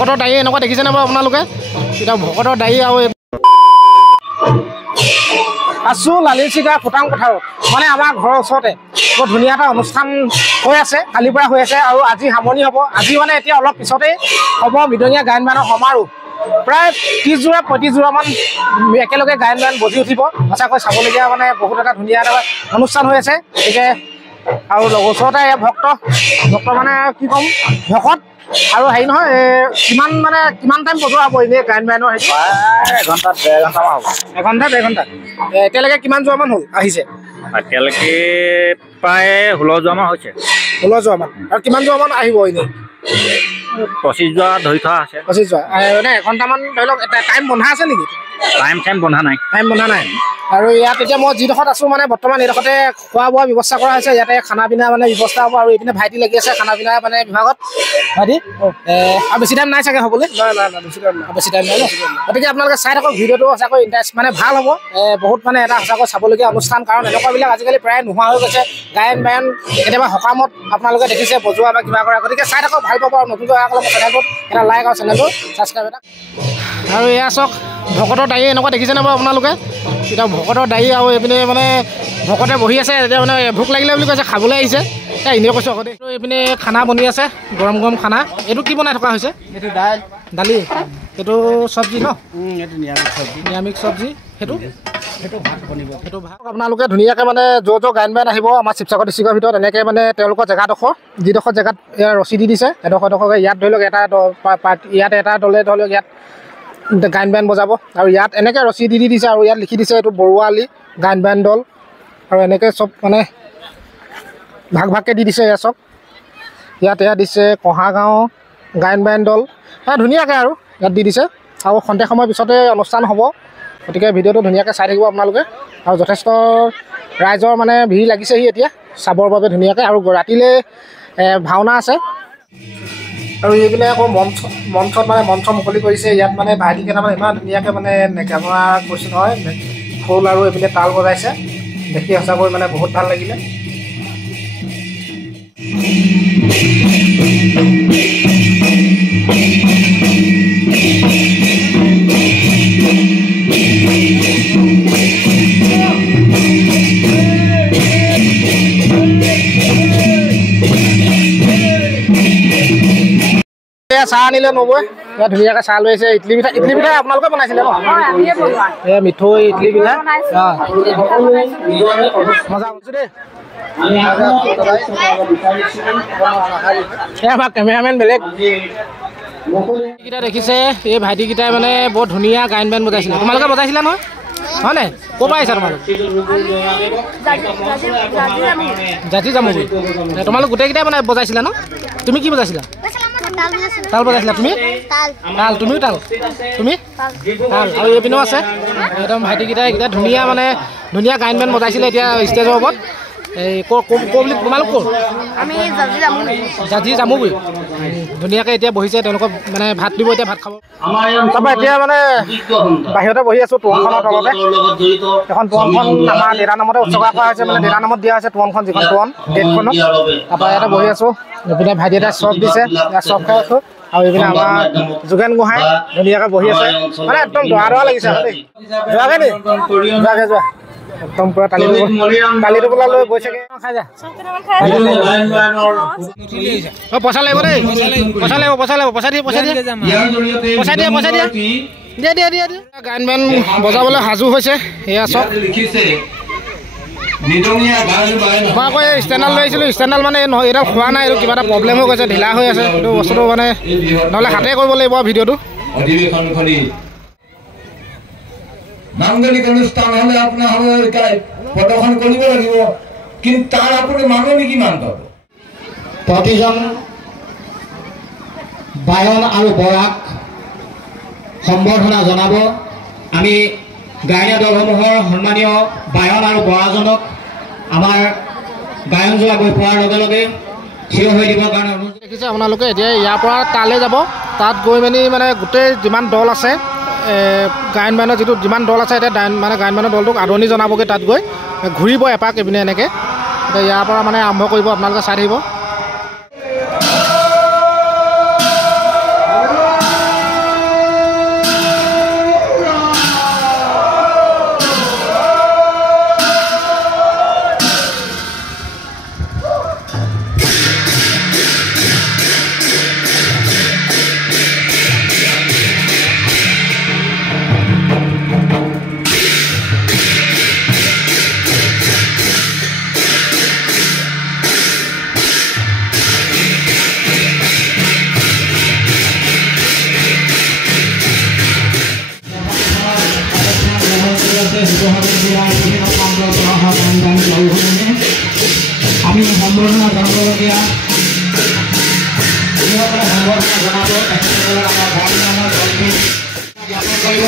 ভকতৰ দায়ী এনেকুৱা দেখিছেনে বাৰু আপোনালোকে এতিয়া ভকতৰ দায়ী আৰু আছোঁ লালিচিগা ফুটাং পথাৰত মানে আমাৰ ঘৰৰ ওচৰতে বৰ ধুনীয়া এটা অনুষ্ঠান হৈ আছে কালিৰ পৰা হৈ আছে আৰু আজি সামৰণি হ'ব আজি মানে এতিয়া অলপ পিছতেই হ'ব মৃদঙীয়া গায়ন বায়নৰ সমাৰোহ প্ৰায় 30 35 যোৰামান একেলগে গায়ন বায়ন বজি উঠিব সঁচাকৈ চাবলগীয়া মানে বহুত এটা ধুনীয়া এটা অনুষ্ঠান হৈ আছে গতিকে আৰু ওচৰতে ভক্ত মানে কি ক'ম ভকত আৰু হেৰি নহয় কিমান টাইম বজোৱা হ'ব এনেই গায়ন বায়নৰ হেৰি এঘণ্টা 1.5 ঘণ্টামান হ'ব এঘণ্টা 1.5 ঘণ্টা এতিয়ালৈকে কিমান যোৱামান হ'ল আহিছে এতিয়ালৈকে প্ৰায় 16 যোৱামান হৈছে 16 যোৱামান আৰু কিমান যোৱামান আহিব এনেই 25 যোৱা ধৰি থোৱা আছে 25 যোৱা মানে এঘণ্টামান ধৰি লওক এটা টাইম বন্ধা আছে নেকি টাইম বন্ধা নাই আৰু ইয়াত এতিয়া মই যিডোখৰত আছোঁ মানে বৰ্তমান এইডোখৰতে খোৱা বোৱা ব্যৱস্থা কৰা হৈছে ইয়াতে খানা পিনা মানে ব্যৱস্থা হ'ব আৰু এইপিনে ভাইটি লাগি আছে খানা পিনা মানে বিভাগত ভাইটি আৰু বেছি টাইম নাই চাগে হ'বলৈ বেছি টাইম নাই ন গতিকে আপোনালোকে চাই থাকক ভিডিঅ'টো সঁচাকৈ ইণ্টাৰেষ্ট মানে ভাল হ'ব বহুত মানে এটা সঁচাকৈ চাবলগীয়া অনুষ্ঠান কাৰণ এনেকুৱাবিলাক আজিকালি প্ৰায় নোহোৱা হৈ গৈছে গায়ন বায়ন কেতিয়াবা সকামত আপোনালোকে দেখিছে বজোৱা বা কিবা কৰা গতিকে চাই থাকক ভাল পাব আৰু নতুনকৈ অহাসকলে মোৰ চেনেলটোত এটা লাইক আৰু চেনেলটো ছাবস্ক্ৰাইব এটা আৰু এয়া চাওক ভকতৰ দায়ী এনেকুৱা দেখিছেনে বাৰু আপোনালোকে এতিয়া ভকতৰ দায়ী আৰু এইপিনে মানে ভকতে বহি আছে এতিয়া মানে ভোক লাগিলে বুলি কৈছে খাবলৈ আহিছে এনেই কৈছোঁ আকৌ দেই এইপিনে খানা বনি আছে গৰম খানা এইটো কি বনাই থকা হৈছে এইটো দালি এইটো চব্জি ন এইটো নিৰামিষ চব্জি সেইটো ভাত বনিব সেইটো ভাত আপোনালোকে ধুনীয়াকৈ মানে য'ত গায়ন বায়ন আহিব আমাৰ শিৱসাগৰ ডিষ্ট্ৰিক্টৰ ভিতৰত এনেকৈ মানে তেওঁলোকৰ জেগাডোখৰ যিডোখৰ জেগাত ৰছী দি দিছে এডোখৰকৈ ইয়াত ধৰি লওক ইয়াত এটা দলে ধৰি লওক ইয়াত গায়ন বায়ন বজাব আৰু ইয়াত এনেকৈ ৰছী দি দিছে আৰু ইয়াত লিখি দিছে এইটো বৰুৱা আলি গায়ন বায়ন দল আৰু এনেকৈ চব মানে ভাগকৈ দি দিছে এয়া চব ইয়াত এয়া দিছে কহাগাঁও গায়ন বায়ন দল ধুনীয়াকৈ আৰু ইয়াত দি দিছে আৰু খন্তেক সময়ৰ পিছতে অনুষ্ঠান হ'ব গতিকে ভিডিঅ'টো ধুনীয়াকৈ চাই থাকিব আপোনালোকে আৰু যথেষ্ট ৰাইজৰ মানে ভিৰ লাগিছেহি এতিয়া চাবৰ বাবে ধুনীয়াকৈ আৰু ৰাতিলৈ ভাওনা আছে আৰু এইপিনে আকৌ মঞ্চত মানে মঞ্চ মুকলি কৰিছে ইয়াত মানে ভাইটি কেইটামান ইমান ধুনীয়াকৈ মানে কেমেৰা কৰিছে নহয় খোল আৰু এইপিনে তাল বজাইছে দেখি সঁচাকৈ মানে বহুত ভাল লাগিলে চাহ আনিলে নবৈ ধুনীয়াকৈ চাহ লৈ আহিছে ইডলি পিঠা আপোনালোকে বনাইছিলে ন মিঠৈ ইডলি পিঠা মজা বস্তু দেই কেমেৰামেন বেলেগ কেইটা দেখিছে এই ভাইটিকেইটাই মানে বৰ ধুনীয়া গায়ন বায়ন বজাইছিলে তোমালোকে বজাইছিলা নহয় হয় নাই ক'ৰ পৰা আহিছা তোমালোক জাতি জামুগুৰি তোমালোক গোটেইকেইটাই মানে বজাইছিলা ন তুমি কি বজাইছিলা তাল বজাইছিলা তুমি তুমিও তাল তুমি তাল আৰু এইপিনেও আছে একদম ভাইটিকেইটাই এইকেইটা ধুনীয়া গায়ন বায়ন বজাইছিলে এতিয়া ষ্টেজৰ ওপৰত এই বুলি তোমালোক ক'ৰ জাতি জামুগুৰি ধুনীয়াকৈ এতিয়া বহিছে তেওঁলোকক মানে ভাত দিব এতিয়া ভাত খাব তাৰপৰা এতিয়া মানে বাহিৰতে বহি আছোঁ তোৰণখনৰ তলতে এখন তোৰণখন আমাৰ দেউতাৰ নামতে উৎসৰ্গা কৰা হৈছে মানে দেউতাৰ নামত দিয়া হৈছে তোৰণখন যিখন তোৰণ গেটখনত তাৰপৰা ইয়াতে বহি আছোঁ এইপিনে ভাইটি এটাই চপ দিছে চপ খাই আছোঁ আৰু এইপিনে আমাৰ যোগেন গোহাঁই ধুনীয়াকৈ বহি আছে মানে একদম দৰা লাগিছে দেই যোৱাগৈ নি যোৱা একদম পুৰা টালিটো বোলা লৈ গৈছে খাই যা পইচা লাগিব দেই পইচা দিয়া গায়ন বায়ন বজাবলৈ সাজু হৈছে এয়া চব মই আকৌ এই ষ্টেণ্ডাল লৈ আহিছিলোঁ ষ্টেণ্ডাল মানে নহয় এইডাল খোৱা নাই এইটো কিবা এটা প্ৰব্লেম হৈ গৈছে ঢিলা হৈ আছে এইটো বস্তুটো মানে নহ'লে হাতে কৰিব লাগিব ভিডিঅ'টো নান্দনিক অনুষ্ঠান হলে আপোনাৰ প্ৰদৰ্শন কৰিব লাগিব কিন্তু তাৰ আপুনি মাননি কিমান পাব প্ৰতিজন বায়ন আৰু বৰাক সম্বৰ্ধনা জনাব আমি গায়নীয় দলসমূহৰ সন্মানীয় বায়ন আৰু বৰাজনক আমাৰ গায়ন যোৱা গৈ পোৱাৰ লগে লগে থিয় হৈ দিবৰ কাৰণে দেখিছে আপোনালোকে এতিয়া ইয়াৰ পৰা তালৈ যাব তাত গৈ মেলি মানে গোটেই যিমান দল আছে গায়ন বায়নৰ যিমান দল আছে এতিয়া মানে গায়ন বায়নৰ দলটোক আদৰণি জনাবগৈ তাত গৈ ঘূৰিব এপাক এইপিনে এনেকৈ এতিয়া ইয়াৰ পৰা মানে আৰম্ভ কৰিব আপোনালোকে চাই থাকিব এতিয়া যিসকলে সম্বৰ্ধনা জনাব তেখেতসকলক আমাৰ গাড়ী নামৰ দলটি জ্ঞাপন কৰিব।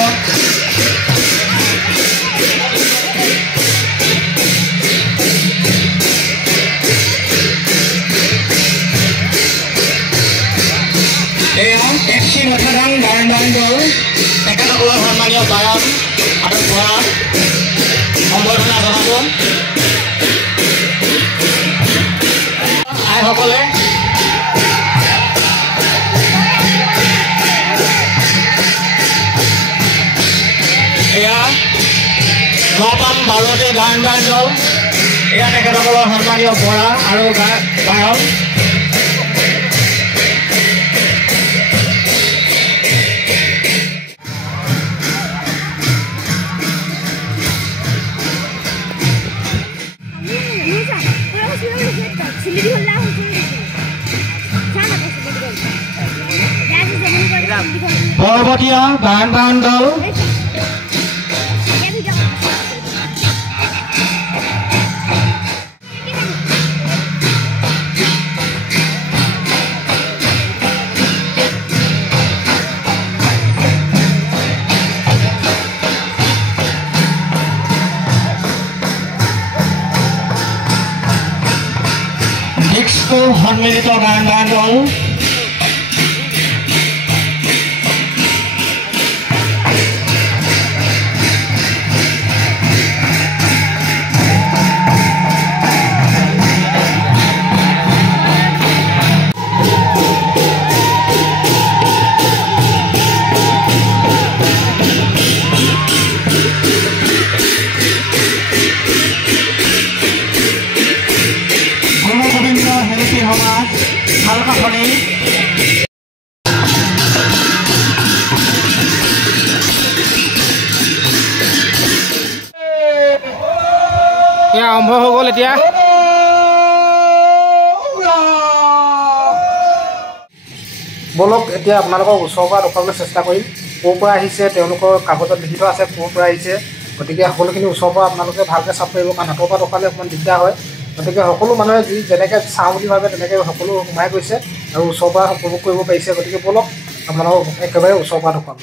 এয়া টেক্সি নথকাং গায়ন বায়ন দল তেখেতসকলৰ সন্মানীয় গায়ন আৰু বৰা সম্বৰ্ধনা জনাব। আইসকলে এয়া নপাম ভাৰতী গায়ন বায়ন দল এয়া তেখেতসকলৰ সন্মানীয় বৰা আৰু গায়ক। পৰৱৰ্তীয় গায়ন বায়ন দল ডিস্কো সন্মিলিত গায়ন বায়ন দল সমাজ শালকাখনি এয়া আৰম্ভ হৈ গ'ল এতিয়া। বলক এতিয়া আপোনালোকক ওচৰৰ পৰা দেখুৱাবলৈ চেষ্টা কৰিম। ক'ৰ পৰা আহিছে তেওঁলোকৰ কাগজত লিখিত আছে ক'ৰ পৰা আহিছে, গতিকে সকলোখিনি ওচৰৰ পৰা আপোনালোকে ভালকৈ চাব পাৰিব, কাৰণ হাতৰ পৰা দেখুৱালে অকণমান দিগদাৰ হয়। গতিকে সকলো মানুহে যি যেনেকৈ চাওঁ বুলি ভাবে তেনেকৈ সকলো সোমাই গৈছে আৰু ওচৰৰ পৰা উপভোগ কৰিব পাৰিছে। গতিকে বলক আপোনালোকক একেবাৰে ওচৰৰ পৰা দেখুৱাম।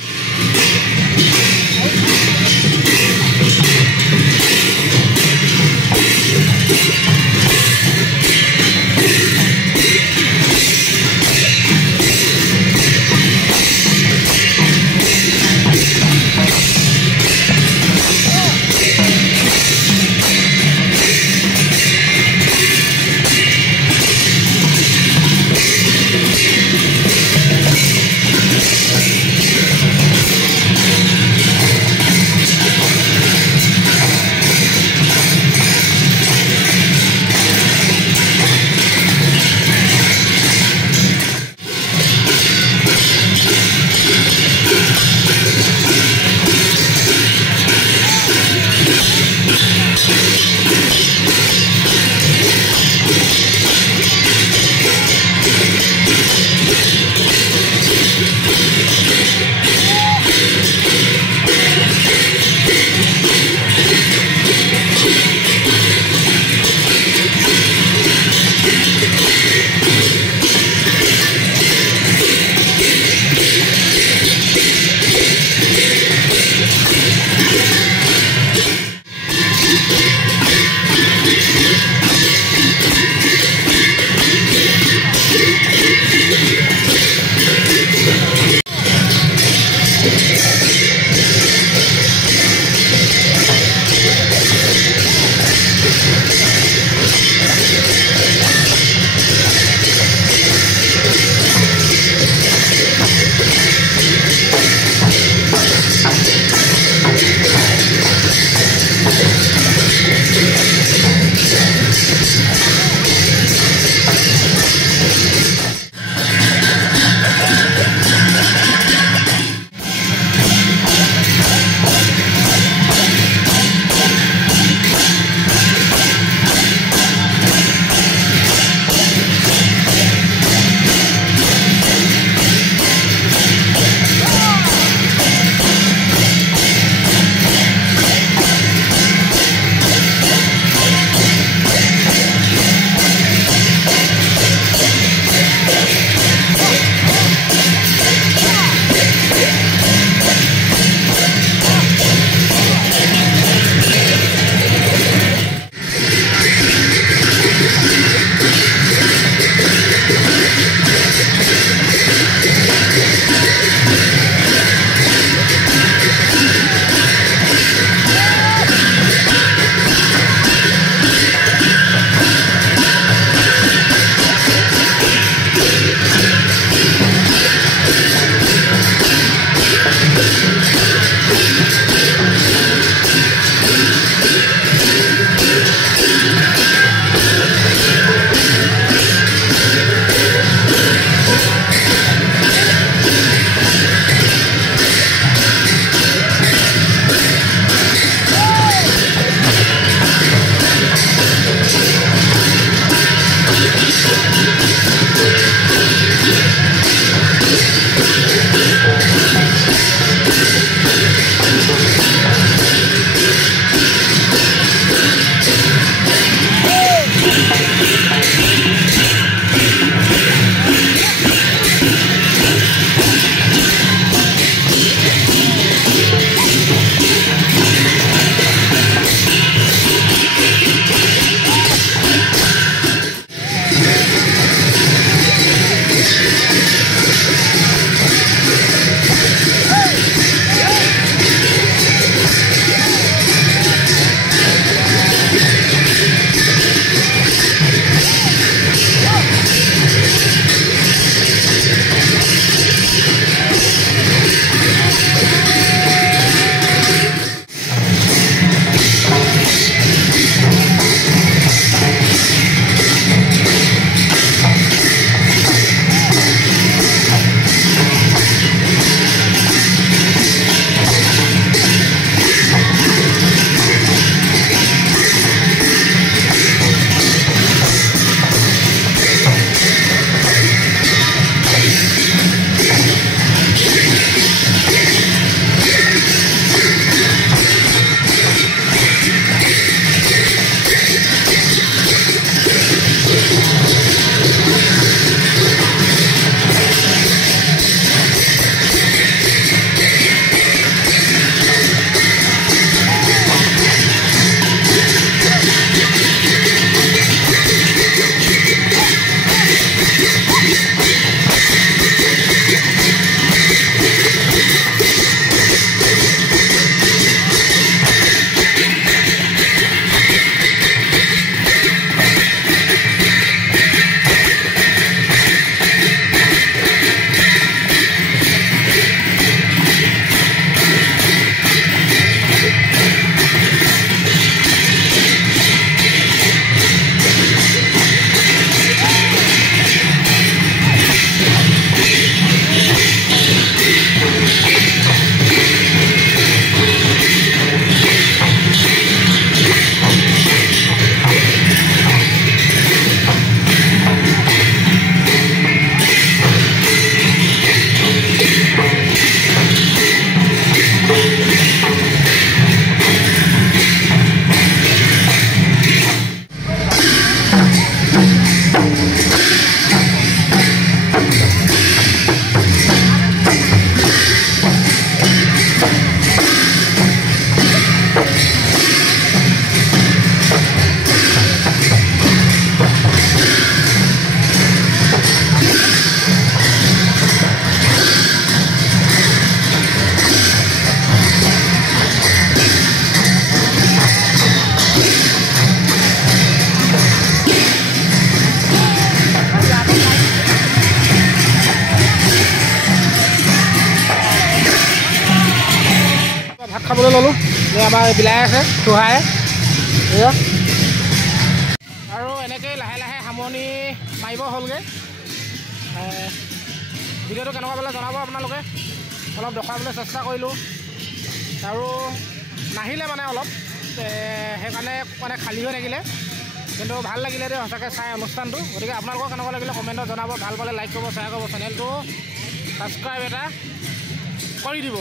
ল'লোঁ আমাৰ বিলাই আছে চুহাই এয়া আৰু এনেকৈ লাহে লাহে সামৰণি মাৰিব হ'লগৈ ভিডিঅ'টো কেনেকুৱা পালে জনাব আপোনালোকে অলপ দেখুৱাবলৈ চেষ্টা কৰিলোঁ আৰু নাহিলে মানে অলপ সেইকাৰণে মানে খালী হৈ থাকিলে কিন্তু ভাল লাগিলে দেই সঁচাকৈ চাই অনুষ্ঠানটো গতিকে আপোনালোকক কেনেকুৱা লাগিলে কমেণ্টত জনাব ভাল পালে লাইক কৰিব শ্বেয়াৰ কৰিব চেনেলটো ছাবস্ক্ৰাইব এটা কৰি দিব